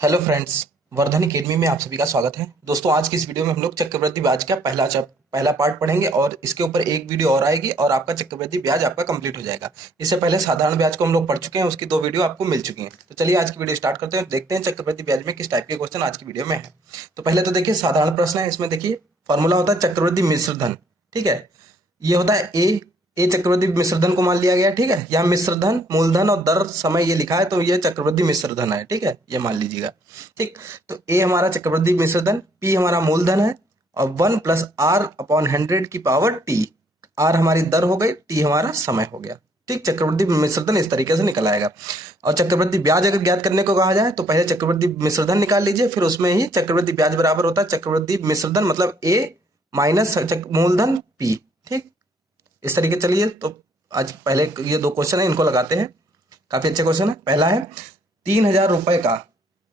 Hello friends. Vardhan academy में आप सभी का स्वागत है। दोस्तों, आज की इस वीडियो में हम लोग चक्रवृद्धि ब्याज का पहला पार्ट पढ़ेंगे और इसके ऊपर एक वीडियो और आएगी और आपका चक्रवृद्धि ब्याज आपका कंप्लीट हो जाएगा। इससे पहले साधारण ब्याज को हम लोग पढ़ चुके हैं, उसकी 2 वीडियो आपको मिल चुकी हैं। तो चलिए आज की वीडियो स्टार्ट करते हैं, देखते हैं चक्रवृद्धि ब्याज में किस टाइप के क्वेश्चन आज की वीडियो में है। तो पहले तो देखिए साधारण प्रश्न है। इसमें देखिए फॉर्मूला होता है चक्रवृद्धि मिश्र धन। ठीक है, ये होता है ए चक्रवृद्धि मिश्रधन को मान लिया गया। ठीक है, यहाँ मिश्रधन मूलधन और दर समय ये लिखा है, तो ये चक्रवृद्धि मिश्रधन है। ठीक है, ये मान लीजिएगा। ठीक, तो ए हमारा चक्रवृद्धि मिश्रधन, पी हमारा मूलधन है और 1+r/100 की पावर टी। आर हमारी दर हो गई, टी हमारा समय हो गया। ठीक, चक्रवृद्धि मिश्रधन इस तरीके से निकल आएगा। और चक्रवृद्धि ब्याज अगर ज्ञात करने को कहा जाए तो पहले चक्रवृद्धि मिश्रधन निकाल लीजिए, फिर उसमें ही चक्रवृद्धि ब्याज बराबर होता है चक्रवृद्धि मिश्रधन मतलब ए माइनस मूलधन पी। ठीक, इस तरीके चलिए। तो आज पहले ये 2 क्वेश्चन है, इनको लगाते हैं। काफी अच्छे क्वेश्चन है। पहला है 3,000 रुपए का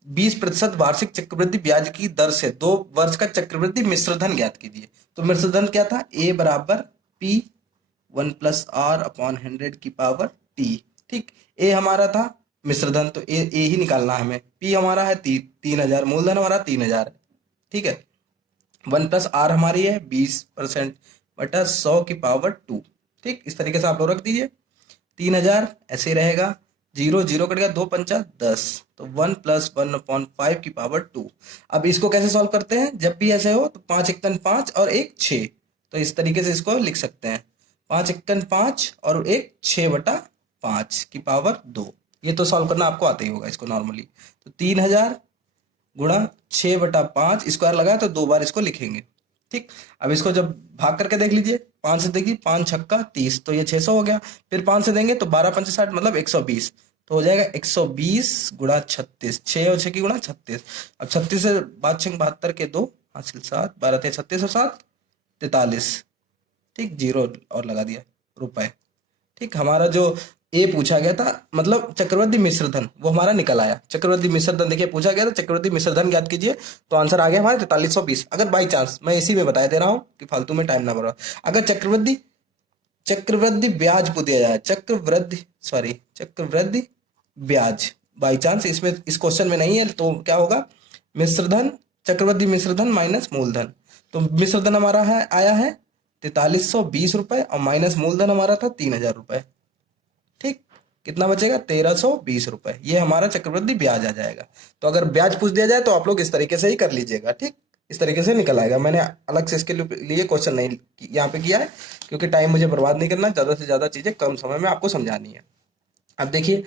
20% वार्षिक चक्रवृद्धि ब्याज की दर से 2 वर्ष का चक्रवृद्धि मिश्रधन ज्ञात कीजिए। तो मिश्रधन क्या था? ए बराबर पी 1+r/100 की पावर टी। ठीक, ए हमारा था मिश्रधन, तो ए ही निकालना है हमें। पी हमारा है 3,000, मूलधन हमारा 3,000 है। ठीक है, 1+r हमारी है 20% बटा 100 की पावर 2। ठीक, इस तरीके से आप लोग रख दीजिए। 3,000 ऐसे ही रहेगा, 0 0 कट गया, 2×5 = 10, तो 1+1/5 की पावर 2। अब इसको कैसे सॉल्व करते हैं? जब भी ऐसे हो तो 5 × 5 और 1 6, तो इस तरीके से इसको लिख सकते हैं। 5 × 5 और 1 6/5 की पावर 2। ये तो सॉल्व करना आपको आता ही होगा इसको नॉर्मली। तो 3,000 गुणा 6/5 स्क्वायर लगाया तो 2 बार इसको लिखेंगे। ठीक, अब इसको जब भाग करके देख लीजिए, 5 से देखिए, 5 छक्का 30, तो ये 600 हो गया। फिर 5 से देंगे तो 12×5 = 60 मतलब 120, तो हो जाएगा 120 गुणा 36, 6 और 6 की गुणा 36। अब 36 से 5×6 = 72 के 2 हासिल 7, 12 × 36 और 7 43। ठीक, जीरो और लगा दिया रुपए। ठीक, हमारा जो ए पूछा गया था मतलब चक्रवृद्धि मिश्रधन, वो हमारा निकल आया। चक्रवृद्धि मिश्रधन देखिए पूछा गया था, चक्रवृद्धि मिश्रधन ज्ञात कीजिए, तो आंसर आ गया हमारा 4320। अगर बाई चांस, मैं इसी में बता दे रहा हूं कि फालतू में टाइम ना बर्बाद, अगर चक्रवृद्धि ब्याज पूछ दिया जाए, चक्रवृद्धि ब्याज बाई चांस इसमें इस क्वेश्चन में नहीं है, तो क्या होगा? मिश्रधन, चक्रवृद्धि मिश्रधन माइनस मूलधन। तो मिश्रधन हमारा है आया है 4320 रुपए और माइनस मूलधन हमारा था 3,000 रुपए। ठीक, कितना बचेगा? 1,320 रुपए। ये हमारा चक्रवृद्धि ब्याज आ जाएगा। तो अगर ब्याज पूछ दिया जाए तो आप लोग इस तरीके से ही कर लीजिएगा। ठीक, इस तरीके से निकल आएगा। मैंने अलग से इसके लिए क्वेश्चन नहीं यहाँ पे किया है, क्योंकि टाइम मुझे बर्बाद नहीं करना, ज्यादा से ज्यादा चीजें कम समय में आपको समझानी है। अब देखिए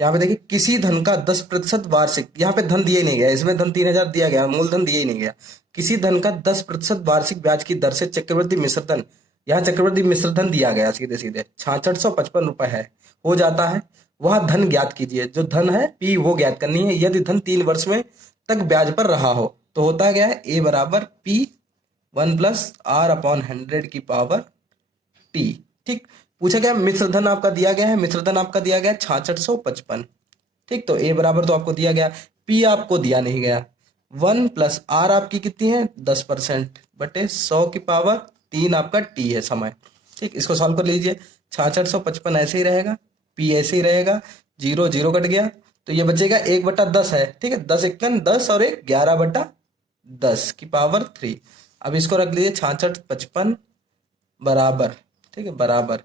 यहाँ पे, देखिए किसी धन का 10% वार्षिक, यहाँ पे धन दिया ही नहीं गया, इसमें धन 3,000 दिया गया, मूलधन दिया ही नहीं गया। किसी धन का 10% वार्षिक ब्याज की दर से चक्रवृद्धि मिश्रधन, यहाँ चक्रवृद्धि मिश्रधन दिया गया सीधे सीधे 6655 रुपए है, हो जाता है। वह धन ज्ञात कीजिए। जो धन है पी वो ज्ञात करनी है। यदि धन 3 वर्ष में तक ब्याज पर रहा हो तो होता क्या है? ए बराबर पी 1+r/100 की पावर टी। ठीक, पूछा गया मिश्रधन आपका दिया गया है, मिश्रधन आपका दिया गया 6655। ठीक, तो ए बराबर तो आपको दिया गया, पी आपको दिया नहीं गया। 1+r आपकी कितनी है? 10% बटे 100 की पावर 3 आपका टी है समय। ठीक, इसको सॉल्व कर लीजिए। 6655 ऐसे ही रहेगा, पी ऐसे ही रहेगा, 0 0 कट गया, तो ये बचेगा 1/10 है। ठीक है, 10 × 10 और 1 11/10 की पावर 3। अब इसको रख लीजिए 6655 बराबर, ठीक है, बराबर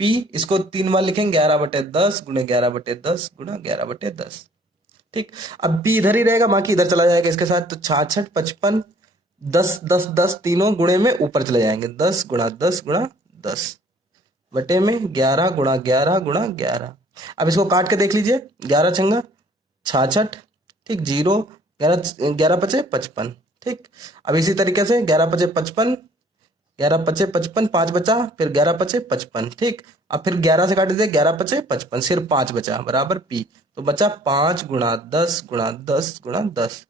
पी, इसको 3 बार लिखेंगे, 11/10 गुणे 11/10 गुणा 11/10। ठीक, अब पी इधर ही रहेगा, बाकी इधर चला जाएगा इसके साथ, तो 6655 10 10 10 तीनों गुणे में ऊपर चले जाएंगे, 10 गुणा 10 गुणा 10 बटे में 11 गुणा 11 गुणा 11। अब इसको काट के देख लीजिए, 11 छंगा 66। ठीक, 0 11 11 पचे 55। ठीक, अब इसी तरीके से 11 पचे 55, 11 पचे 55, 5 बचा, फिर 11 पचे 55। ठीक, अब फिर 11 से काट दीजिए, 11 पचे 55, सिर्फ 5 बचा बराबर पी। तो बचा 5 गुणा 10 गुणा 10 गुणा 10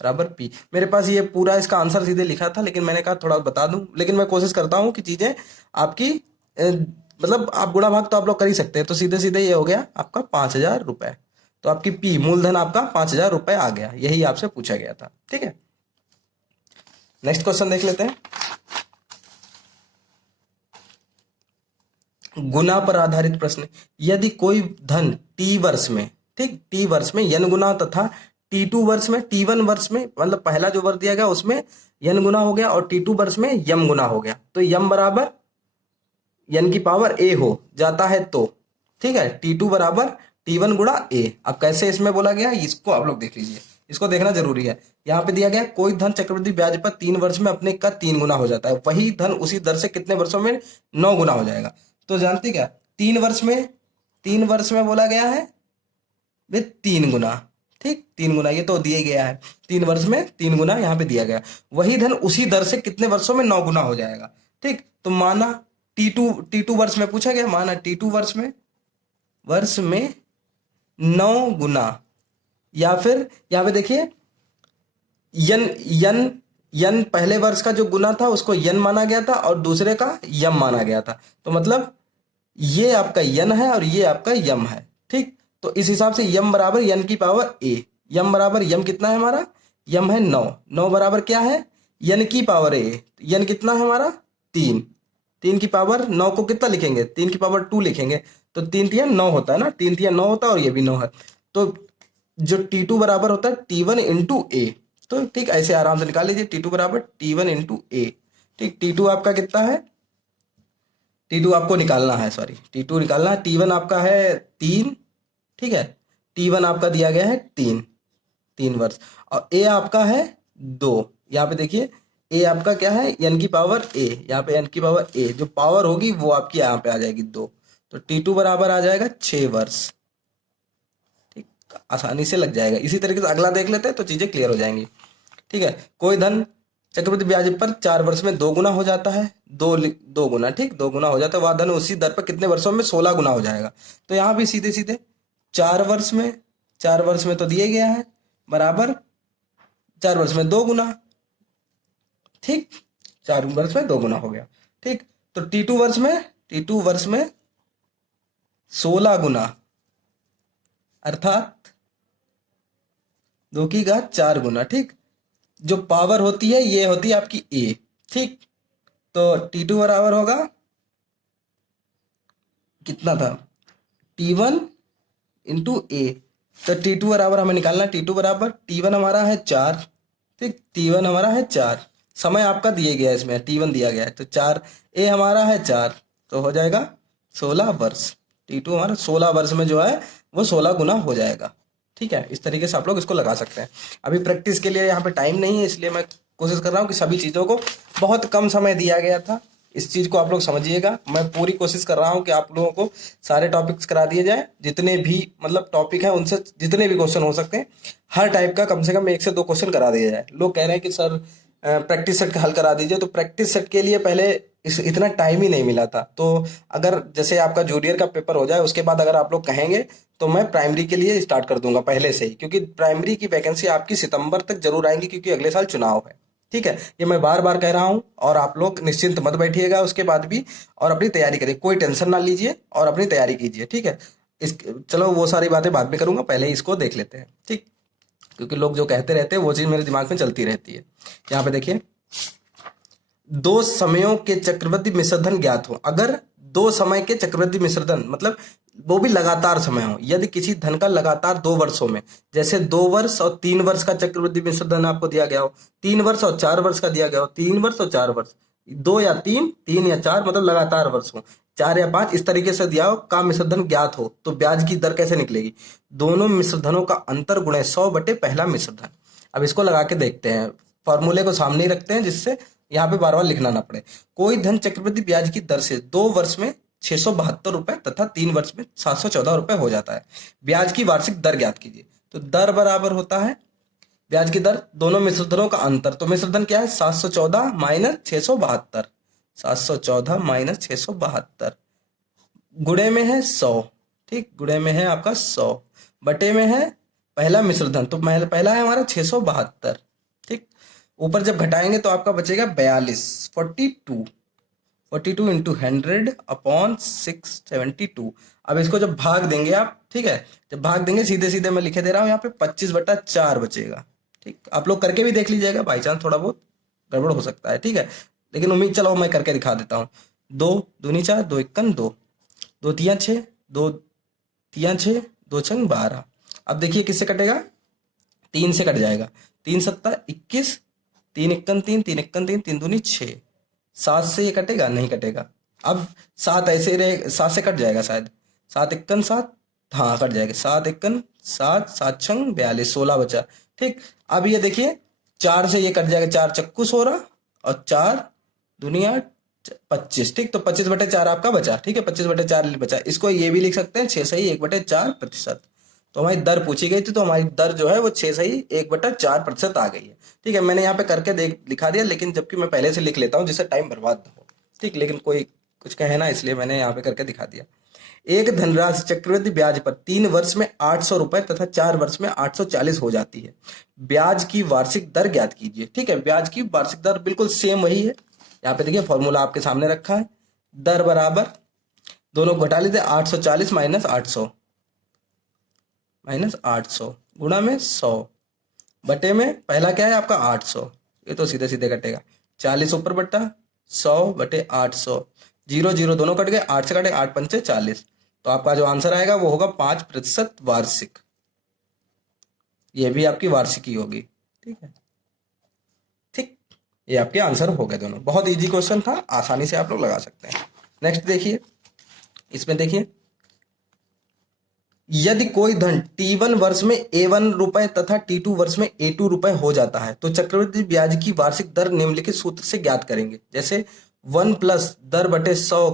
बराबर पी। मेरे पास ये पूरा इसका आंसर सीधे लिखा था, लेकिन मैंने कहा थोड़ा बता दूं, लेकिन मैं कोशिश करता हूँ कि चीजें आपकी मतलब आप गुणा भाग तो आप लोग कर ही सकते हैं। तो सीधे सीधे ये हो गया आपका 5,000 रुपए। तो आपकी पी मूलधन आपका 5,000 रुपए आ गया, यही आपसे पूछा गया था। ठीक है, नेक्स्ट क्वेश्चन देख लेते हैं। गुना पर आधारित प्रश्न। यदि कोई धन टी वर्ष में, ठीक, टी वर्ष में n गुना तथा T2 वर्ष में, T1 वर्ष में, मतलब पहला जो वर्ष दिया गया उसमें n गुना हो गया, और T2 वर्ष में m गुना हो गया। तो m बराबर n की पावर a हो जाता है, तो ठीक है, T2 बराबर T1 गुणा a। अब कैसे इसमें बोला गया, इसको आप लोग देख लीजिए, इसको देखना जरूरी है। यहाँ पे दिया गया कोई धन चक्रवृद्धि ब्याज पर 3 वर्ष में अपने का 3 गुना हो जाता है, वही धन उसी दर से कितने वर्षों में 9 गुना हो जाएगा। तो जानते क्या, 3 वर्ष में बोला गया है वे 3 गुना, ठीक, 3 गुना, ये तो दिए गया है 3 वर्ष में 3 गुना यहाँ पे दिया गया। वही धन उसी दर से कितने वर्षों में 9 गुना हो जाएगा, ठीक। तो माना T2 वर्ष में पूछा गया, माना T2 वर्ष में 9 गुना, या फिर यहाँ पे देखिए यन यन यन पहले वर्ष का जो गुना था उसको यन माना गया था और दूसरे का यम माना गया था। तो मतलब ये आपका यन है और ये आपका यम है, ठीक। तो इस हिसाब से यम बराबर यन की पावर ए, यम बराबर यम कितना है हमारा, यम है 9, 9 बराबर क्या है, यन की पावर ए, यन कितना है हमारा 3, 3 की पावर 9 को कितना लिखेंगे, 3 की पावर 2 लिखेंगे, तो 3 तिया 9 होता है ना, 3 तिया 9 होता है और ये भी 9 है। तो जो T2 बराबर होता है T1 इंटू ए, तो ठीक ऐसे आराम से निकाल लीजिए, T2 बराबर T1 इंटू ए, ठीक। T2 आपका कितना है, T2 आपको निकालना है, सॉरी T2 निकालना है, T1 आपका है 3, ठीक है, T1 आपका दिया गया है 3 वर्ष, और ए आपका है 2। यहाँ पे देखिए ए आपका क्या है, एन की पावर ए, यहाँ पे एन की पावर ए, जो पावर होगी वो आपकी यहाँ पे आ जाएगी 2, तो T2 बराबर आ जाएगा 6 वर्ष, ठीक, आसानी से लग जाएगा। इसी तरीके से अगला देख लेते हैं तो चीजें क्लियर हो जाएंगी, ठीक है। कोई धन चक्रवृद्धि ब्याज पर 4 वर्ष में 2 गुना हो जाता है, 2 गुना, ठीक, 2 गुना हो जाता है, वह धन उसी दर पर कितने वर्षों में 16 गुना हो जाएगा। तो यहाँ भी सीधे सीधे 4 वर्ष में तो दिए गया है बराबर 4 वर्ष में 2 गुना, ठीक, 4 वर्ष में 2 गुना हो गया, ठीक। तो T2 वर्ष में 16 गुना, अर्थात 2 की घात 4 गुना, ठीक। जो पावर होती है ये होती है आपकी ए, ठीक। तो T2 बराबर होगा कितना था, T1 इंटू ए, तो T2 बराबर हमें निकालना है, T2 बराबर T1 हमारा है 4, ठीक, T1 हमारा है 4, समय आपका दिए गया है इसमें, T1 दिया गया है, तो 4, ए हमारा है 4, तो हो जाएगा 16 वर्ष। T2 हमारा 16 वर्ष में जो है वो 16 गुना हो जाएगा, ठीक है। इस तरीके से आप लोग इसको लगा सकते हैं। अभी प्रैक्टिस के लिए यहाँ पे टाइम नहीं है, इसलिए मैं कोशिश कर रहा हूँ कि सभी चीज़ों को, बहुत कम समय दिया गया था, इस चीज़ को आप लोग समझिएगा। मैं पूरी कोशिश कर रहा हूँ कि आप लोगों को सारे टॉपिक्स करा दिए जाए, जितने भी मतलब टॉपिक हैं उनसे जितने भी क्वेश्चन हो सकते हैं, हर टाइप का कम से कम 1 से 2 क्वेश्चन करा दिया जाए। लोग कह रहे हैं कि सर प्रैक्टिस सेट हल करा दीजिए, तो प्रैक्टिस सेट के लिए पहले इतना टाइम ही नहीं मिला था। तो अगर जैसे आपका जूनियर का पेपर हो जाए उसके बाद अगर आप लोग कहेंगे तो मैं प्राइमरी के लिए स्टार्ट कर दूंगा पहले से ही, क्योंकि प्राइमरी की वैकेंसी आपकी सितंबर तक जरूर आएंगी, क्योंकि अगले साल चुनाव है, ठीक है। ये मैं बार बार कह रहा हूँ, और आप लोग निश्चिंत मत बैठिएगा उसके बाद भी, और अपनी तैयारी करिए, कोई टेंशन ना लीजिए और अपनी तैयारी कीजिए, ठीक है। चलो वो सारी बातें बाद में करूंगा, पहले इसको देख लेते हैं, ठीक, क्योंकि लोग जो कहते रहते हैं वो चीज़ मेरे दिमाग में चलती रहती है। यहाँ पे देखिए 2 समयों के चक्रवृद्धि मिश्रधन ज्ञात हो, अगर 2 समय के चक्रवृद्धि मिश्रधन मतलब वो भी लगातार समय हो, यदि किसी धन का लगातार 2 वर्षों में, जैसे 2 वर्ष और 3 वर्ष का चक्रवृद्धि मिश्रधन आपको दिया गया हो, 3 वर्ष और 4 वर्ष का दिया गया हो, 3 वर्ष और 4 वर्ष, 2 या 3, 3 या 4 मतलब लगातार वर्ष हो, 4 या 5 इस तरीके से दिया हो, का मिश्रधन ज्ञात हो, तो ब्याज की दर कैसे निकलेगी, दोनों मिश्रधनों का अंतर गुणे 100 बटे पहला मिश्रधन। अब इसको लगा के देखते हैं, फॉर्मूले को सामने ही रखते हैं जिससे यहाँ पे बार बार लिखना ना पड़े। कोई धन चक्रवृद्धि ब्याज की दर से 2 वर्ष में 672 रुपए तथा 3 वर्ष में 714 रुपए हो जाता है, ब्याज की वार्षिक दर ज्ञात कीजिए। तो दर बराबर होता है ब्याज की दर दोनों मिश्रधनों का अंतर, तो मिश्रधन क्या है 714 माइनस 672, 714 माइनस 672, गुणे में है 100, ठीक, गुणे में है आपका 100, बटे में है पहला मिश्रधन, तो पहला है हमारा 672, ठीक, ऊपर जब घटाएंगे तो आपका बचेगा 42, 42 इंटू 100 अपॉन 672। अब इसको जब भाग देंगे आप, ठीक है, जब भाग देंगे सीधे सीधे मैं लिखे दे रहा हूँ यहाँ पे 25/4 बचेगा, ठीक। आप लोग करके भी देख लीजिएगा, बाई चांस थोड़ा बहुत गड़बड़ हो सकता है, ठीक है, लेकिन उम्मीद, चलो मैं करके दिखा देता हूँ। 2 दूनी 4, 2 एकन 2, 2 तिया 6, 2 तिया 6, 2 छंग 12। अब देखिए किससे कटेगा, 3 से कट जाएगा, 3 सत्ता 21, 3 एकन 3, 3 एकन 3, 3 दूनी 6, 7 से ये कटेगा नहीं कटेगा। अब 7 ऐसे ही रहे, 7 से कट जाएगा शायद, 7 एकन 7, हाँ कट जाएगा, 7 एकन 7, 7 छंग 42, 16 बचा। ठीक, अब ये देखिए 4 से ये कट जाएगा, 4 चक्कू 16 और 4 दूनी 8 25। ठीक, तो 25/4 आपका बचा। ठीक है, 25/4 बचा। इसको ये भी लिख सकते हैं 6 सही 1/4%। तो हमारी दर पूछी गई थी, तो हमारी दर जो है वो 6 सही 1/4% आ गई है। ठीक है, मैंने यहाँ पे करके देख लिखा दिया, लेकिन जबकि मैं पहले से लिख लेता हूँ जिससे टाइम बर्बाद ना हो। ठीक, लेकिन कोई कुछ कहे ना, इसलिए मैंने यहाँ पे करके दिखा दिया। एक धनराशि चक्रवृद्धि ब्याज पर 3 वर्ष में 800 रुपए तथा 4 वर्ष में 840 हो जाती है। ब्याज की वार्षिक दर ज्ञात कीजिए। ठीक है, ब्याज की वार्षिक दर बिल्कुल सेम वही है। यहाँ पे देखिए फॉर्मूला आपके सामने रखा है। दर बराबर, दोनों को घटा लेते, 840 माइनस 800 गुणा में 100 बटे में पहला क्या है आपका 800, ये तो सीधे सीधे कटेगा, 40 ऊपर बट्टा 100/800, 0 0 दोनों कट गए, 8 से कटे 8×5 = 40। तो आपका जो आंसर आएगा वो होगा 5% वार्षिक। ये भी आपकी वार्षिक ही होगी। ठीक है, ठीक, ये आपके आंसर हो गए दोनों। बहुत इजी क्वेश्चन था, आसानी से आप लोग लगा सकते हैं। नेक्स्ट देखिए, इसमें देखिए, यदि कोई धन T1 वर्ष में A1 रुपए तथा T2 वर्ष में A2 रुपए हो जाता है तो चक्रवृद्धि ब्याज की वार्षिक दर निम्नलिखित सूत्र से ज्ञात करेंगे। जैसे 1 प्लस दर बटे 100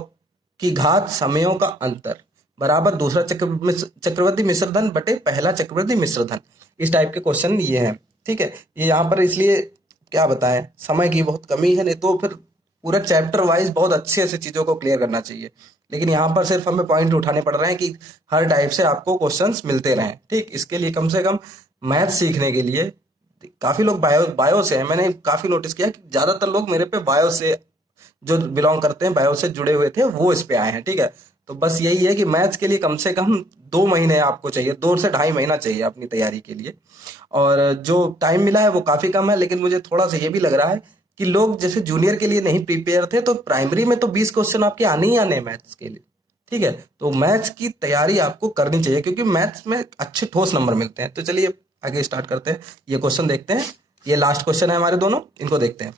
की घात समयों का अंतर बराबर दूसरा चक्रवृद्धि मिश्र धन बटे पहला चक्रवृद्धि मिश्र धन। इस टाइप के क्वेश्चन ये हैं। ठीक है, ये यहाँ पर इसलिए क्या बताएं, समय की बहुत कमी है, नहीं तो फिर पूरा चैप्टर वाइज बहुत अच्छे से चीज़ों को क्लियर करना चाहिए। लेकिन यहाँ पर सिर्फ हमें पॉइंट उठाने पड़ रहे हैं कि हर टाइप से आपको क्वेश्चंस मिलते रहें। ठीक, इसके लिए कम से कम मैथ सीखने के लिए काफ़ी लोग बायो से हैं। मैंने काफ़ी नोटिस किया कि ज़्यादातर लोग मेरे पे बायो से जो बिलोंग करते हैं, बायो से जुड़े हुए थे, वो इस पे आए हैं। ठीक है, तो बस यही है कि मैथ्स के लिए कम से कम 2 महीने आपको चाहिए, 2 से 2.5 महीना चाहिए अपनी तैयारी के लिए। और जो टाइम मिला है वो काफ़ी कम है, लेकिन मुझे थोड़ा सा ये भी लग रहा है कि लोग जैसे जूनियर के लिए नहीं प्रिपेयर थे, तो प्राइमरी में तो 20 क्वेश्चन आपके आने ही आने हैं मैथ्स के लिए। ठीक है, तो मैथ्स की तैयारी आपको करनी चाहिए, क्योंकि मैथ्स में अच्छे ठोस नंबर मिलते हैं। तो चलिए आगे स्टार्ट करते हैं, ये क्वेश्चन देखते हैं। ये लास्ट क्वेश्चन है हमारे दोनों, इनको देखते हैं।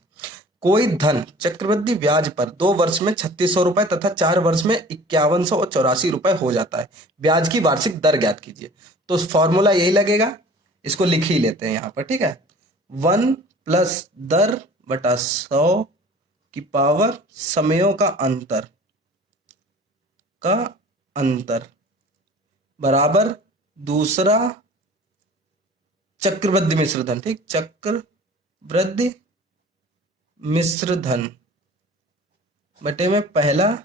कोई धन चक्रवृद्धि ब्याज पर 2 वर्ष में 3600 रुपए तथा 4 वर्ष में 5184 रुपए हो जाता है। ब्याज की वार्षिक दर ज्ञात कीजिए। तो फॉर्मूला यही लगेगा, इसको लिख ही लेते हैं यहाँ पर। ठीक है, 1 प्लस दर बटा 100 की पावर समयों का अंतर बराबर दूसरा चक्रवृद्धि मिश्र धन। ठीक, चक्रवृद्धि मिश्र धन बटे में पहला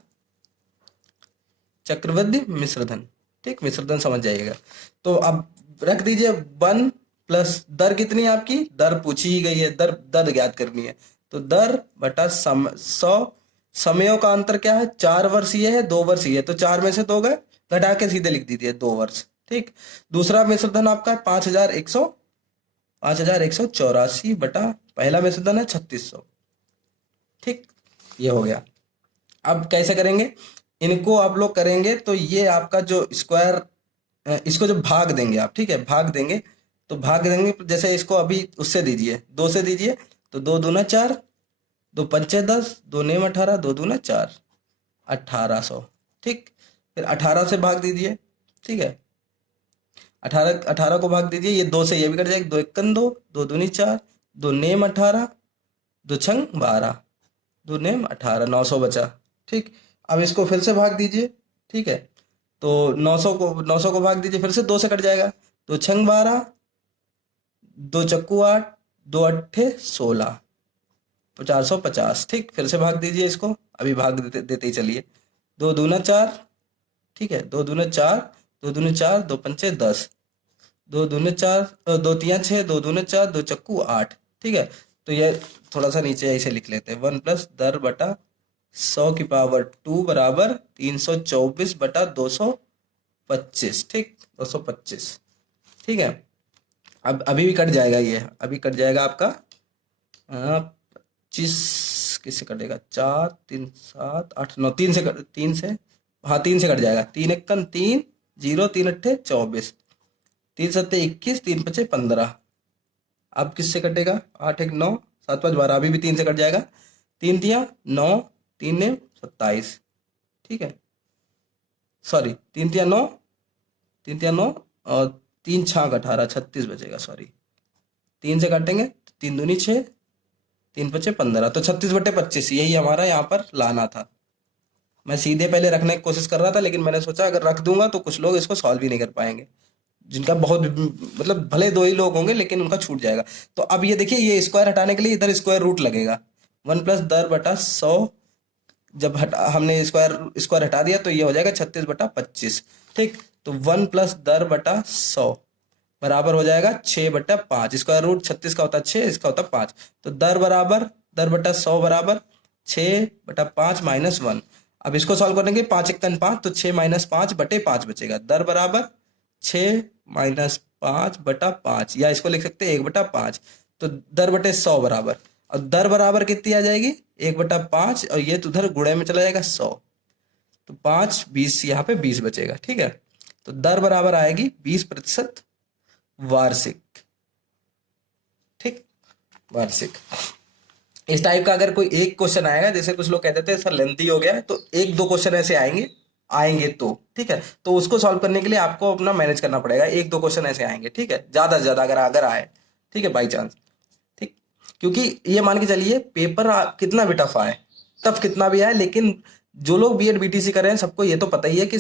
चक्रवृद्धि मिश्र धन। ठीक, मिश्र धन समझ जाइएगा। तो अब रख दीजिए 1 प्लस दर कितनी है आपकी, दर पूछी ही गई है, दर ज्ञात करनी है। तो दर बटा 100, समयों का अंतर क्या है, 4 वर्ष ये है, 2 वर्ष ये है, तो 4 में से 2 गए, घटा के सीधे लिख दीजिए 2 वर्ष। ठीक, दूसरा मिश्र धन आपका है 5184 बटा पहला मिश्र धन है 3600। ठीक, ये हो गया। अब कैसे करेंगे, इनको आप लोग करेंगे तो ये आपका जो स्क्वायर, इसको जब भाग देंगे आप, ठीक है, भाग देंगे तो भाग देंगे, जैसे इसको अभी उससे दीजिए, 2 से दीजिए, तो 2 दूना 4, 2 पंचे 10, 2 नेम 18, 2 दूना 4, 1800। ठीक, फिर 18 से भाग दीजिए। ठीक है, 18 को भाग दीजिए, ये 2 से ये भी कट जाएगा, 2 एकन 2, 2 दूनी 4, 2 नेम 18, 2 छंग 12, 2 नेम 18, 900 बचा। ठीक, अब इसको फिर से भाग दीजिए। ठीक है, तो 900 को भाग दीजिए, फिर से 2 से कट जाएगा, 2 छंग 12, 2 चक्कू 8, 2 अट्ठे 16, 450। ठीक, फिर से भाग दीजिए इसको, अभी भाग देते ही चलिए, 2 दूना 4, ठीक है, 2 दूना 4, 2 दूने 4, 2 पंचे 10, 2 दूने 4, 2 तिया 6, 2 दूने 4, 2 चक्कू 8। ठीक है, तो ये थोड़ा सा नीचे ऐसे लिख लेते हैं, 1 प्लस दर बटा 100 की पावर 2 बराबर 324 बटा 225। ठीक, 225। ठीक है, अब अभी भी कट जाएगा, ये अभी कट जाएगा आपका 25, किससे कटेगा, 4 3 7 8 9, 3 से हाँ 3 से कट जाएगा, 3 एकन 3, 0 3 अट्ठे 24, 3 सत्ते 21, 3 पचे 15, अब किससे कटेगा, 8 1 9 7 5 12, अभी भी 3 से कट जाएगा, 3 तिया 9, 3 ने 27, ठीक है, सॉरी 3 तिया 9, 3 तिया 9 और 3 छाक 18, 36 बचेगा, सॉरी 3 से काटेंगे, 3 दूनी 6, 3 पचे 15, तो 36/25 यही हमारा यहाँ पर लाना था। मैं सीधे पहले रखने की कोशिश कर रहा था, लेकिन मैंने सोचा अगर रख दूंगा तो कुछ लोग इसको सॉल्व ही नहीं कर पाएंगे, जिनका बहुत मतलब भले 2 ही लोग होंगे लेकिन उनका छूट जाएगा। तो अब ये देखिए, ये स्क्वायर हटाने के लिए इधर स्क्वायर रूट लगेगा, 1 + 10/100, जब हमने स्क्वायर स्क्वायर हटा दिया तो ये हो जाएगा 36/25, ठीक। तो 1 + 10/100 बराबर हो जाएगा 6/5, स्क्वायर रूट 36 का होता है 6, इसका होता है 5, तो 10 बराबर 10/100 बराबर 6/5 - 1। अब इसको सॉल्व करेंगे, 5 × 5, तो 6 - 5/5 बचेगा, 10 बराबर 6 - 5/5, या इसको लिख सकते हैं 1/5, तो 10/100 बराबर, और 10 बराबर कितनी आ जाएगी 1/5, और ये तो उधर गुणे में चला जाएगा 100, तो 5 20, यहाँ पे 20 बचेगा, ठीक है। तो 10 बराबर आएगी 20% वार्षिक, ठीक, वार्षिक। इस टाइप का अगर कोई एक क्वेश्चन आएगा, जैसे कुछ लोग कहते थे सर लेंथी हो गया है, तो 1 2 क्वेश्चन ऐसे आएंगे तो ठीक है, तो उसको सॉल्व करने के लिए आपको अपना मैनेज करना पड़ेगा, 1 2 क्वेश्चन ऐसे आएंगे, ठीक है, ज्यादा से ज्यादा अगर आए, ठीक है, बाई चांस, ठीक। क्योंकि ये मान के चलिए पेपर कितना भी टफ आए, टफ कितना भी आए, लेकिन जो लोग बीएड बीटीसी कर रहे हैं सबको ये तो पता ही है कि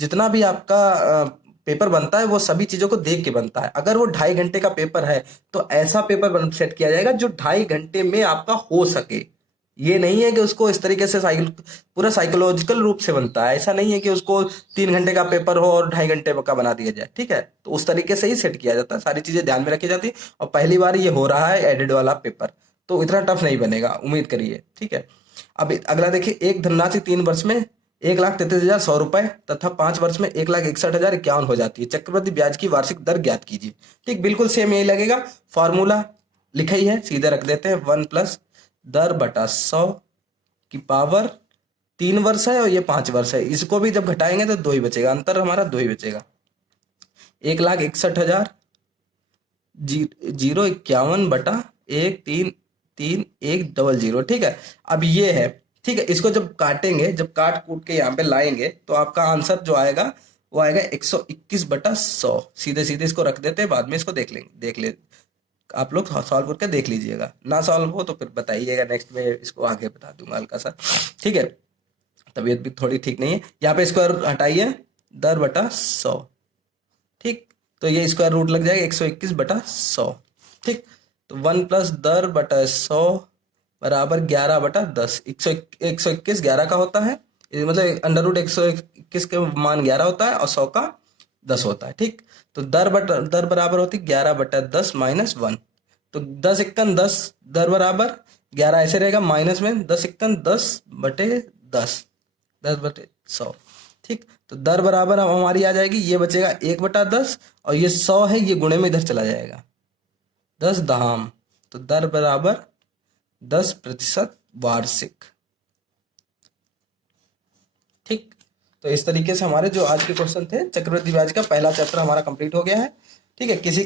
जितना भी आपका पेपर बनता है वो सभी चीजों को देख के बनता है। अगर वो 2.5 घंटे का पेपर है तो ऐसा पेपर सेट किया जाएगा जो 2.5 घंटे में आपका हो सके। ये नहीं है कि उसको इस तरीके से पूरा साइकोलॉजिकल रूप से बनता है, ऐसा नहीं है कि उसको 3 घंटे का पेपर हो और 2.5 घंटे का बना दिया जाए, ठीक है। तो उस तरीके से ही सेट किया जाता है, सारी चीजें ध्यान में रखी जाती है, और पहली बार ये हो रहा है एडेड वाला पेपर, तो इतना टफ नहीं बनेगा, उम्मीद करिए, ठीक है। अब अगला देखिए, एक धनराशि 3 वर्ष में 1,33,100 रुपए तथा 5 वर्ष में 1,61,051 हो जाती है, चक्रवृद्धि ब्याज की वार्षिक दर ज्ञात कीजिए, ठीक। बिल्कुल सेम यही लगेगा, फॉर्मूला लिखा ही है, सीधे रख देते हैं, 1 + दर बटा 100 की पावर 3 वर्ष है और ये 5 वर्ष है, इसको भी जब घटाएंगे तो 2 ही बचेगा, अंतर हमारा 2 ही बचेगा, 1,61,000 051/1331100, ठीक है। अब ये है, ठीक है, इसको जब काटेंगे, जब काट कूट के यहाँ पे लाएंगे तो आपका आंसर जो आएगा वो आएगा 121/100, सीधे सीधे इसको रख देते हैं, बाद में इसको देख ले आप लोग सॉल्व करके देख लीजिएगा, ना सॉल्व हो तो फिर बताइएगा, नेक्स्ट में इसको आगे बता दूंगा हल्का सा, ठीक है। तबीयत भी थोड़ी ठीक नहीं है, यहाँ पे स्क्वायर हटाइए, 10/100, ठीक, तो ये स्क्वायर रूट लग जाएगा 121/100, ठीक। तो 1 + 10/100 बराबर 11/10, 121 11 का होता है, मतलब अंडर रूट 121 के मान 11 होता है और 100 का 10 होता है, ठीक। तो दर बराबर होती 11/10 - 1, तो 10 × 10, दर बराबर 11 ऐसे रहेगा, माइनस में 10 × 10/10, 10/100, ठीक। तो दर बराबर हमारी आ जाएगी, ये बचेगा 1/10, और ये 100 है, ये गुणे में इधर चला जाएगा, 10 दहाम, तो दर बराबर 10% वार्षिक, ठीक। तो इस तरीके से हमारे जो आज के क्वेश्चन थे, चक्रवृद्धि ब्याज का पहला चैप्टर हमारा कंप्लीट हो गया है, ठीक है। किसी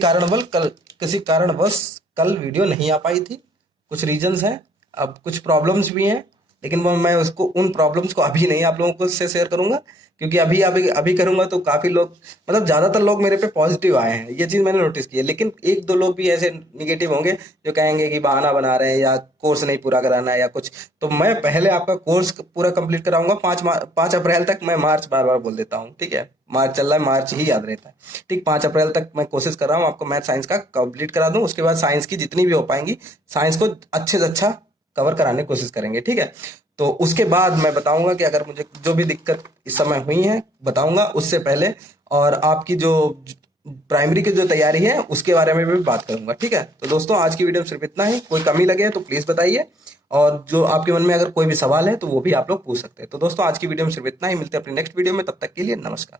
कारणवश कल वीडियो नहीं आ पाई थी, कुछ रीजंस हैं, अब कुछ प्रॉब्लम्स भी हैं, लेकिन वो मैं उन प्रॉब्लम्स को अभी नहीं आप लोगों को से शेयर करूंगा, क्योंकि अभी करूंगा तो काफी लोग, मतलब ज्यादातर लोग मेरे पे पॉजिटिव आए हैं, ये चीज मैंने नोटिस की है, लेकिन 1 2 लोग भी ऐसे निगेटिव होंगे जो कहेंगे कि बहाना बना रहे हैं या कोर्स नहीं पूरा कराना है या कुछ। तो मैं पहले आपका कोर्स पूरा कंप्लीट कराऊंगा, 5 अप्रैल तक, मैं मार्च बार बार बोल देता हूँ, ठीक है, मार्च चल रहा है, मार्च ही याद रहता है, ठीक। 5 अप्रैल तक मैं कोशिश कर रहा हूँ आपको मैथ साइंस का कंप्लीट करा दूं, उसके बाद साइंस की जितनी भी हो पाएंगी, साइंस को अच्छे से अच्छा कवर कराने की कोशिश करेंगे, ठीक है। तो उसके बाद मैं बताऊंगा कि अगर मुझे जो भी दिक्कत इस समय हुई है बताऊंगा, उससे पहले और आपकी जो प्राइमरी की जो तैयारी है उसके बारे में भी बात करूंगा, ठीक है। तो दोस्तों आज की वीडियो में सिर्फ इतना ही, कोई कमी लगे तो प्लीज बताइए, और जो आपके मन में अगर कोई भी सवाल है तो वो भी आप लोग पूछ सकते हैं। तो दोस्तों आज की वीडियो में सिर्फ इतना ही, मिलते हैं अपनी नेक्स्ट वीडियो में, तब तक के लिए नमस्कार।